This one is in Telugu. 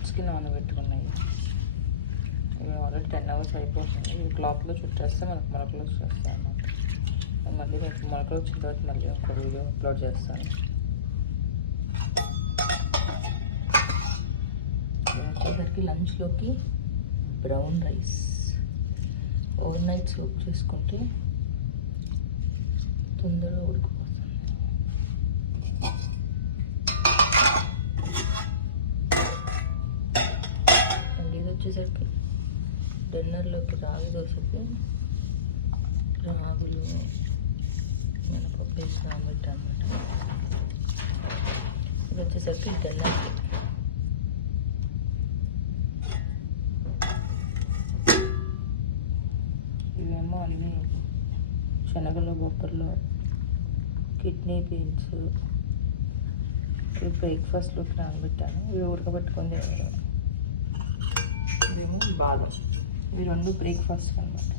ఓట్స్కి నానబెట్టుకున్నాయి. ఇవి ఆల్రెడీ 10 hours అయిపోతుంది. ఇవి క్లాత్లో చుట్టేస్తే మనకు మొలకలు వచ్చేస్తాయి అన్నమాట. మళ్ళీ మీకు మొలకలు వచ్చిన తర్వాత మళ్ళీ ఒక వీడియో అప్లోడ్ చేస్తాను. వచ్చేసరికి లంచ్లోకి brown rice overnight soak చేసుకుంటే తొందరగా ఉడికిపోతుంది. అండ్ ఇది వచ్చేసరికి డిన్నర్లోకి రాగి దోశకి రాగులు మినపప్పు వేసి నానబెట్టాను అనమాట. ఇది వచ్చేసరికి డిన్నర్కి. ఇవేమో అన్నీ శనగలు, బొబ్బర్లు, కిడ్నీ బీన్స్. ఇవి బ్రేక్ఫాస్ట్లోకి నానబెట్టాను. ఇవి ఉడకబెట్టుకొని తినేవి. ఇవేమో బాదం. ఇవి రెండు బ్రేక్ఫాస్ట్ అనమాట.